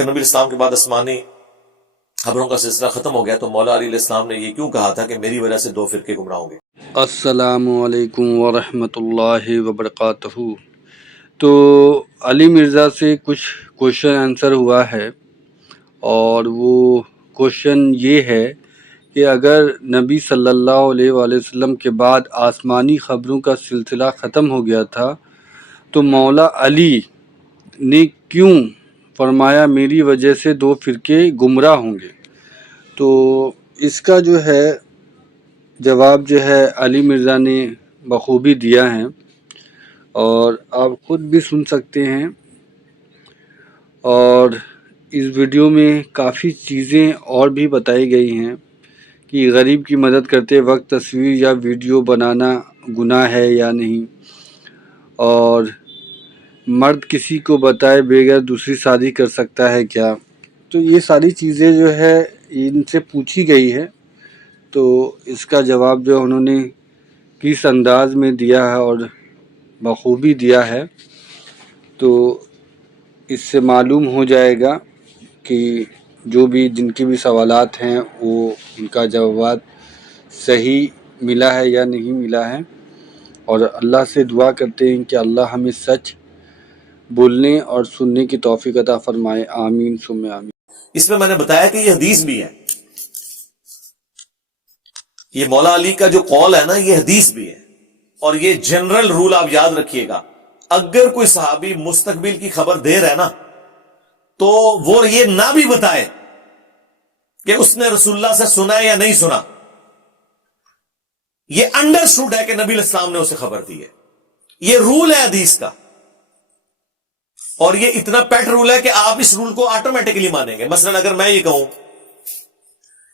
اگر نبی اسلام کے بعد آسمانی خبروں کا سلسلہ ختم ہو گیا تو مولا علی علیہ السلام نے یہ کیوں کہا تھا کہ میری وجہ سے دو فرقے گمراہ ہوں گے؟ السلام علیکم ورحمۃ اللہ وبرکاتہ۔ تو علی مرزا سے کچھ کوشچن آنسر ہوا ہے، اور وہ کوشچن یہ ہے کہ اگر نبی صلی اللہ علیہ وآلہ وسلم کے بعد آسمانی خبروں کا سلسلہ ختم ہو گیا تھا تو مولا علی نے کیوں فرمایا میری وجہ سے دو فرقے گمراہ ہوں گے؟ تو اس کا جو ہے جواب جو ہے علی مرزا نے بخوبی دیا ہے، اور آپ خود بھی سن سکتے ہیں۔ اور اس ویڈیو میں کافی چیزیں اور بھی بتائی گئی ہیں کہ غریب کی مدد کرتے وقت تصویر یا ویڈیو بنانا گناہ ہے یا نہیں، اور مرد کسی کو بتائے بغیر دوسری شادی کر سکتا ہے کیا۔ تو یہ ساری چیزیں جو ہے ان سے پوچھی گئی ہے، تو اس کا جواب جو انہوں نے کس انداز میں دیا ہے اور بخوبی دیا ہے، تو اس سے معلوم ہو جائے گا کہ جو بھی جن کے بھی سوالات ہیں وہ ان کا جواب صحیح ملا ہے یا نہیں ملا ہے۔ اور اللہ سے دعا کرتے ہیں کہ اللہ ہمیں سچ بولنے اور سننے کی توفیق عطا فرمائے، آمین ثم آمین۔ اس میں نے بتایا کہ یہ حدیث بھی ہے، یہ مولا علی کا جو قول ہے نا یہ حدیث بھی ہے، اور یہ جنرل رول آپ یاد رکھیے گا، اگر کوئی صحابی مستقبل کی خبر دے رہا ہے نا تو وہ یہ نہ بھی بتائے کہ اس نے رسول اللہ سے سنا ہے یا نہیں سنا، یہ انڈرسٹوڈ ہے کہ نبی علیہ السلام نے اسے خبر دی ہے، یہ رول ہے حدیث کا، اور یہ اتنا پیٹ رول ہے کہ آپ اس رول کو آٹومیٹکلی مانیں گے۔ مثلا اگر میں یہ کہوں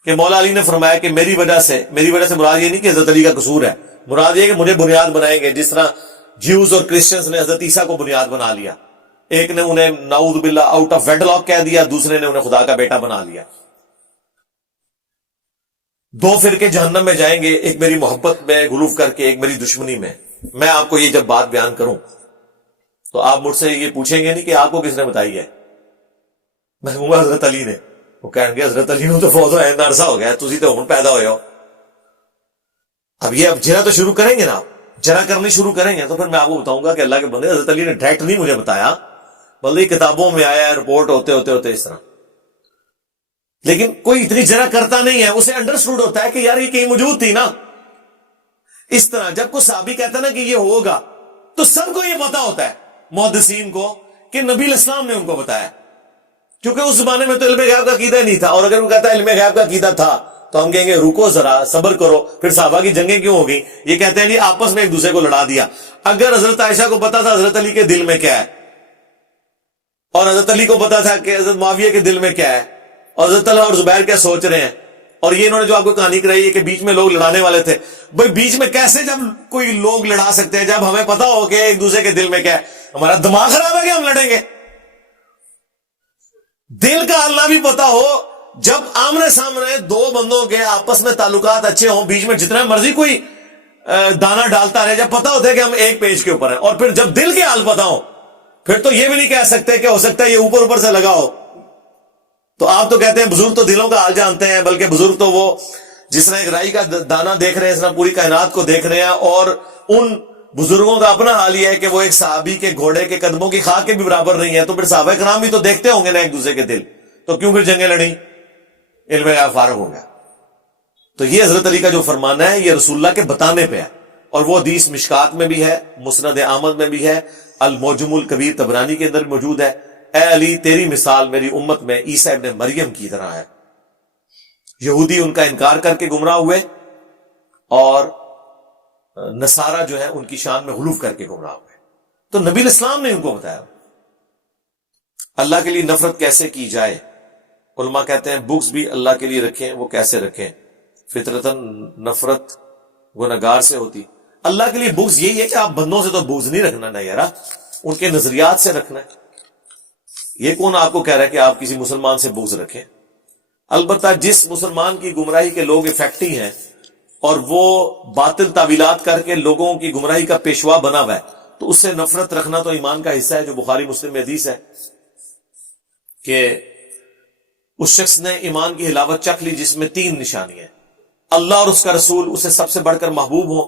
کہ مولا علی نے فرمایا کہ میری وجہ سے مراد یہ نہیں کہ حضرت علی کا قصور ہے، مراد یہ کہ مجھے بنیاد بنائیں گے، جس طرح جیوز اور کرسچنز نے حضرت عیسیٰ کو بنیاد بنا لیا، ایک نے انہیں نعوذ باللہ آؤٹ آف ویڈ لاک کہہ دیا، دوسرے نے انہیں خدا کا بیٹا بنا لیا۔ دو فرقے جہنم میں جائیں گے، ایک میری محبت میں غلوف کر کے، ایک میری دشمنی میں۔ میں آپ کو یہ جب بات بیان کروں تو آپ مجھ سے یہ پوچھیں گے نہیں کہ آپ کو کس نے بتائی ہے، میں کہوں گا حضرت علی نے، وہ کہیں گے حضرت علی نے تو فوت ہوئے عرصہ ہو گیا، تسی تو ہن پیدا ہوئے ہو۔ اب جرا تو شروع کریں گے نا، جرا کرنی شروع کریں گے تو پھر میں آپ کو بتاؤں گا کہ اللہ کے بندے حضرت علی نے ڈائریکٹ نہیں مجھے بتایا، بلکہ کتابوں میں آیا ہے، رپورٹ ہوتے اس طرح، لیکن کوئی اتنی جرا کرتا نہیں ہے، اسے انڈرسٹوڈ ہوتا ہے کہ یار یہ کہیں موجود تھی نا۔ اس طرح جب کوئی صحابی کہتا ہے نا کہ یہ ہوگا تو سب کو یہ پتا ہوتا ہے، محدثین کو، کہ نبی علیہ السلام نے ان کو بتایا، کیونکہ اس زمانے میں تو علم غیب کا عقیدہ نہیں تھا، اور اگر وہ کہتا ہے علم غیب کا عقیدہ تھا تو ہم کہیں گے رکو ذرا، صبر کرو، پھر صحابہ کی جنگیں کیوں ہو گئی؟ یہ کہتے ہیں جی آپس میں ایک دوسرے کو لڑا دیا۔ اگر حضرت عائشہ کو پتا تھا حضرت علی کے دل میں کیا ہے، اور حضرت علی کو پتا تھا کہ حضرت معاویہ کے دل میں کیا ہے، اور حضرت طلحہ اور زبیر کیا سوچ رہے ہیں، اور یہ انہوں نے جو آپ کو کہانی کرائی ہے کہ بیچ میں لوگ لڑانے والے تھے، بھئی بیچ میں کیسے جب کوئی لوگ لڑا سکتے ہیں جب ہمیں پتا ہو کہ ایک دوسرے کے دل میں کیا ہے؟ ہمارا دماغ خراب ہے کہ ہم لڑیں گے؟ دل کا حال نہ بھی پتا ہو، جب آمنے سامنے دو بندوں کے آپس میں تعلقات اچھے ہوں، بیچ میں جتنا مرضی کوئی دانا ڈالتا رہے، جب پتا ہوتا ہے کہ ہم ایک پیج کے اوپر ہیں، اور پھر جب دل کے حال پتا ہو پھر تو یہ بھی نہیں کہہ سکتے کہ ہو سکتا ہے یہ اوپر سے لگا ہو۔ تو آپ تو کہتے ہیں بزرگ تو دلوں کا حال جانتے ہیں، بلکہ بزرگ تو وہ جس طرح ایک رائی کا دانہ دیکھ رہے ہیں، اس طرح پوری کائنات کو دیکھ رہے ہیں، اور ان بزرگوں کا اپنا حال یہ ہے کہ وہ ایک صحابی کے گھوڑے کے قدموں کی خاک کے بھی برابر نہیں ہے، تو پھر صحابہ کرام بھی تو دیکھتے ہوں گے نا ایک دوسرے کے دل، تو کیوں پھر جنگیں لڑیں؟ علم غیب فارغ ہو گیا۔ تو یہ حضرت علی کا جو فرمانا ہے یہ رسول اللہ کے بتانے پہ ہے، اور وہ حدیث مشکات میں بھی ہے، مسند احمد میں بھی ہے، المعجم الکبیر طبرانی کے اندر موجود ہے۔ اے علی تیری مثال میری امت میں عیسیٰ ابن مریم کی طرح ہے۔ یہودی ان کا انکار کر کے گمراہ ہوئے، اور نصارہ جو ہے ان کی شان میں غلوف کر کے گمراہ ہوئے، تو نبی علیہ السلام نے ان کو بتایا۔ اللہ کے لیے نفرت کیسے کی جائے؟ علماء کہتے ہیں بغض بھی اللہ کے لیے رکھیں، وہ کیسے رکھیں؟ فطرتاً نفرت گنہگار سے ہوتی، اللہ کے لیے بغض یہی ہے کہ آپ بندوں سے تو بغض نہیں رکھنا نا یارا، ان کے نظریات سے رکھنا ہے۔ یہ کون آپ کو کہہ رہا ہے کہ آپ کسی مسلمان سے بغض رکھیں؟ البتہ جس مسلمان کی گمراہی کے لوگ افیکٹی ہیں اور وہ باطل تعویلات کر کے لوگوں کی گمراہی کا پیشوا بنا ہوا ہے، تو اس سے نفرت رکھنا تو ایمان کا حصہ ہے، جو بخاری مسلم میں حدیث ہے کہ اس شخص نے ایمان کی حلاوت چکھ لی جس میں 3 نشانیاں: اللہ اور اس کا رسول اسے سب سے بڑھ کر محبوب ہو،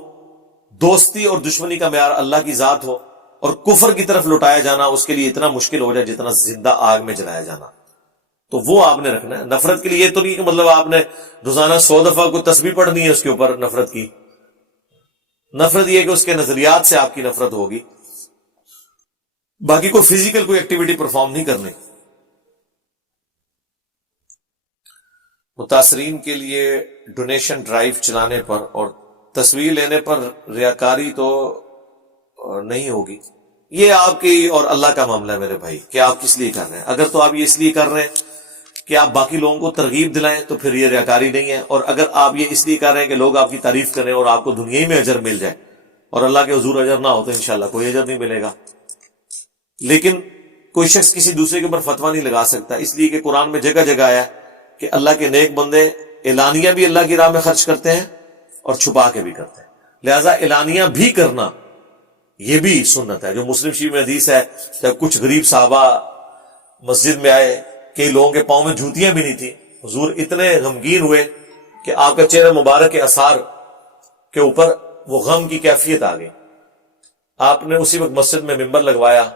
دوستی اور دشمنی کا معیار اللہ کی ذات ہو، اور کفر کی طرف لوٹایا جانا اس کے لیے اتنا مشکل ہو جائے جتنا زندہ آگ میں جلایا جانا. تو وہ آپ نے رکھنا ہے. نفرت کے لیے یہ تو نہیں کہ مطلب آپ نے روزانہ 100 دفعہ کوئی تسبیح پڑھنی ہے اس کے اوپر نفرت کی. نفرت یہ کہ اس کے نظریات سے آپ کی نفرت ہوگی، باقی کوئی فزیکل کوئی ایکٹیویٹی پرفارم نہیں کرنی. متاثرین کے لیے ڈونیشن ڈرائیو چلانے پر اور تصویر لینے پر ریاکاری تو نہیں ہوگی. یہ آپ کی اور اللہ کا معاملہ ہے میرے بھائی کہ آپ کس لیے کر رہے ہیں. اگر تو آپ یہ اس لیے کر رہے ہیں کہ آپ باقی لوگوں کو ترغیب دلائیں تو پھر یہ ریاکاری نہیں ہے. اور اگر آپ یہ اس لیے کر رہے ہیں کہ لوگ آپ کی تعریف کریں اور آپ کو دنیا ہی میں اجر مل جائے اور اللہ کے حضور اجر نہ ہو تو انشاءاللہ کوئی اجر نہیں ملے گا. لیکن کوئی شخص کسی دوسرے کے اوپر فتویٰ نہیں لگا سکتا، اس لیے کہ قرآن میں جگہ جگہ آیا کہ اللہ کے نیک بندے اعلانیہ بھی اللہ کی راہ میں خرچ کرتے ہیں اور چھپا کے بھی کرتے ہیں. لہذا اعلانیہ بھی کرنا یہ بھی سنت ہے. جو مسلم شریف میں حدیث ہے، جب کچھ غریب صحابہ مسجد میں آئے، کئی لوگوں کے پاؤں میں جوتیاں بھی نہیں تھیں، حضور اتنے غمگین ہوئے کہ آپ کا چہرہ مبارک کے اثار کے اوپر وہ غم کی کیفیت آ گئی. آپ نے اسی وقت مسجد میں ممبر لگوایا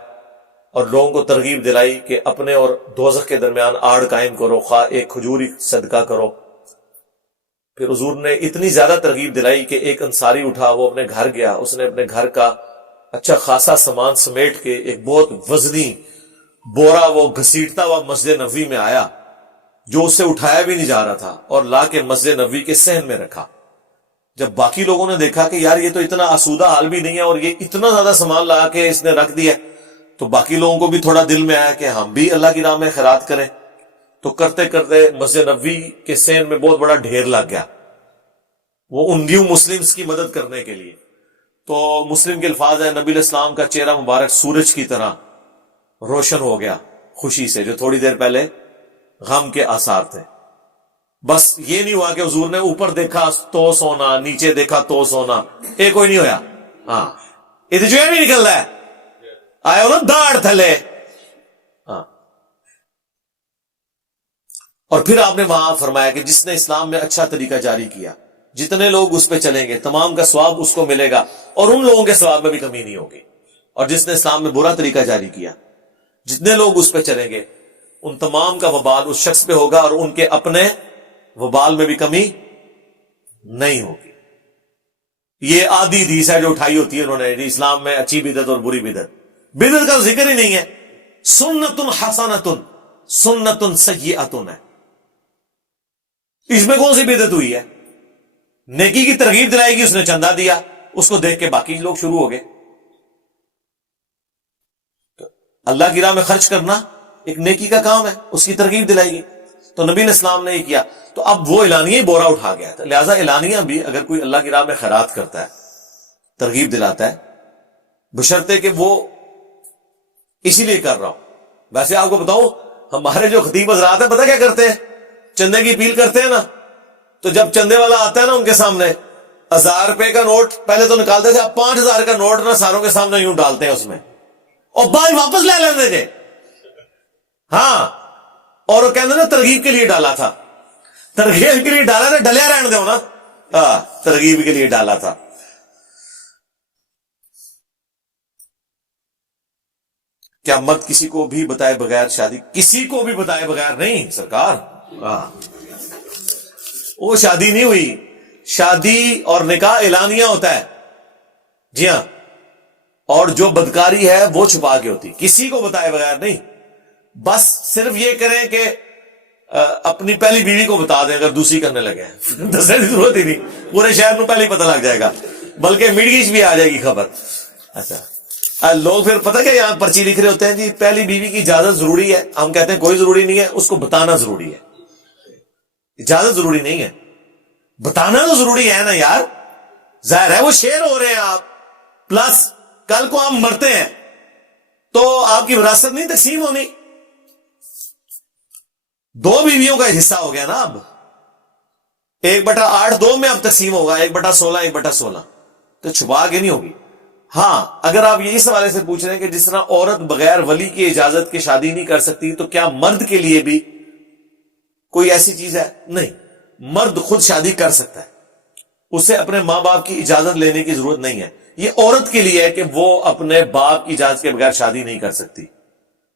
اور لوگوں کو ترغیب دلائی کہ اپنے اور دوزخ کے درمیان آڑ قائم کرو، خواہ ایک کھجوری صدقہ کرو. پھر حضور نے اتنی زیادہ ترغیب دلائی کہ ایک انصاری اٹھا، وہ اپنے گھر گیا، اس نے اپنے گھر کا اچھا خاصا سامان سمیٹ کے ایک بہت وزنی بورا وہ گھسیٹتا ہوا مسجد نبوی میں آیا جو اس سے اٹھایا بھی نہیں جا رہا تھا، اور لا کے مسجد نبوی کے صحن میں رکھا. جب باقی لوگوں نے دیکھا کہ یار یہ تو اتنا آسودہ حال بھی نہیں ہے اور یہ اتنا زیادہ سامان لا کے اس نے رکھ دیا، تو باقی لوگوں کو بھی تھوڑا دل میں آیا کہ ہم بھی اللہ کی راہ میں خیرات کریں. تو کرتے کرتے مسجد نبوی کے صحن میں بہت بڑا ڈھیر لگ گیا، وہ ان نیو مسلمز کی مدد کرنے کے لیے. تو مسلم کے الفاظ ہیں، نبی علیہ السلام کا چہرہ مبارک سورج کی طرح روشن ہو گیا خوشی سے، جو تھوڑی دیر پہلے غم کے آثار تھے. بس یہ نہیں ہوا کہ حضور نے اوپر دیکھا تو سونا، نیچے دیکھا تو سونا، ایک کوئی نہیں ہویا. ہاں یہ جو بھی نکل رہا ہے آئے ہو نا داڑھ تھلے. ہاں اور پھر آپ نے وہاں فرمایا کہ جس نے اسلام میں اچھا طریقہ جاری کیا، جتنے لوگ اس پہ چلیں گے تمام کا ثواب اس کو ملے گا اور ان لوگوں کے ثواب میں بھی کمی نہیں ہوگی. اور جس نے اسلام میں برا طریقہ جاری کیا، جتنے لوگ اس پہ چلیں گے ان تمام کا وبال اس شخص پہ ہوگا اور ان کے اپنے وبال میں بھی کمی نہیں ہوگی. یہ آدھی حدیث ہے جو اٹھائی ہوتی ہے انہوں نے، اسلام میں اچھی بدعت اور بری بدعت. بدعت کا ذکر ہی نہیں ہے. سنت حسنۃ سنت سیئۃ ہے. اس میں کون سی بدعت ہوئی ہے؟ نیکی کی ترغیب دلائے گی، اس نے چندہ دیا، اس کو دیکھ کے باقی لوگ شروع ہو گئے. اللہ کی راہ میں خرچ کرنا ایک نیکی کا کام ہے، اس کی ترغیب دلائے گی. تو نبی علیہ السلام نے یہ کیا، تو اب وہ اعلانیہ ہی بورا اٹھا گیا تھا. لہٰذا اعلانیہ بھی اگر کوئی اللہ کی راہ میں خیرات کرتا ہے، ترغیب دلاتا ہے، بشرطے کہ وہ اسی لیے کر رہا ہوں. ویسے آپ کو بتاؤں، ہمارے جو خطیب حضرات ہیں پتہ کیا کرتے ہیں؟ چندے کی اپیل کرتے ہیں نا، تو جب چندے والا آتا ہے نا ان کے سامنے 1000 روپے کا نوٹ پہلے تو نکالتے تھے، اب 5000 کا نوٹ نا ساروں کے سامنے یوں ڈالتے ہیں اس میں، اور بعد واپس لے لیتے تھے. ہاں اور وہ کہتے نا ترغیب کے لیے ڈالا تھا، ترغیب کے لیے ڈالا تھا، ڈلیا رہنے دو نا. ہاں ترغیب کے لیے ڈالا تھا. کیا مرد کسی کو بھی بتائے بغیر شادی؟ کسی کو بھی بتائے بغیر نہیں سرکار. وہ شادی نہیں ہوئی. شادی اور نکاح اعلانیہ ہوتا ہے. جی ہاں، اور جو بدکاری ہے وہ چھپا کے ہوتی، کسی کو بتائے بغیر نہیں. بس صرف یہ کریں کہ اپنی پہلی بیوی کو بتا دیں اگر دوسری کرنے لگے، دسنے کی ضرورت ہی نہیں، پورے شہر میں پہلے ہی پتہ لگ جائے گا، بلکہ میڈیش بھی آ جائے گی خبر. اچھا لوگ پھر پتہ کیا یہاں پرچی لکھ رہے ہوتے ہیں، جی پہلی بیوی کی اجازت ضروری ہے. ہم کہتے ہیں کوئی ضروری نہیں ہے، اس کو بتانا ضروری ہے. اجازت ضروری نہیں ہے، بتانا تو ضروری ہے نا یار. ظاہر ہے وہ شیر ہو رہے ہیں آپ، پلس کل کو آپ مرتے ہیں تو آپ کی وراثت نہیں تقسیم ہونی. 2 بیویوں کا حصہ ہو گیا نا، اب 1/8 2 میں اب تقسیم ہوگا، 1/16 1/16، تو چھپا کے نہیں ہوگی. ہاں اگر آپ یہ اس حوالے سے پوچھ رہے ہیں کہ جس طرح عورت بغیر ولی کی اجازت کے شادی نہیں کر سکتی، تو کیا مرد کے لیے بھی کوئی ایسی چیز ہے؟ نہیں. مرد خود شادی کر سکتا ہے, اسے اپنے ماں باپ کی اجازت لینے کی ضرورت نہیں ہے. یہ عورت کے لیے ہے کہ وہ اپنے باپ کی اجازت کے بغیر شادی نہیں کر سکتی,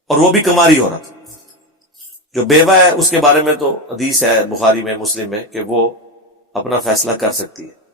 اور وہ بھی کماری عورت. جو بیوہ ہے اس کے بارے میں تو حدیث ہے بخاری میں مسلم میں کہ وہ اپنا فیصلہ کر سکتی ہے.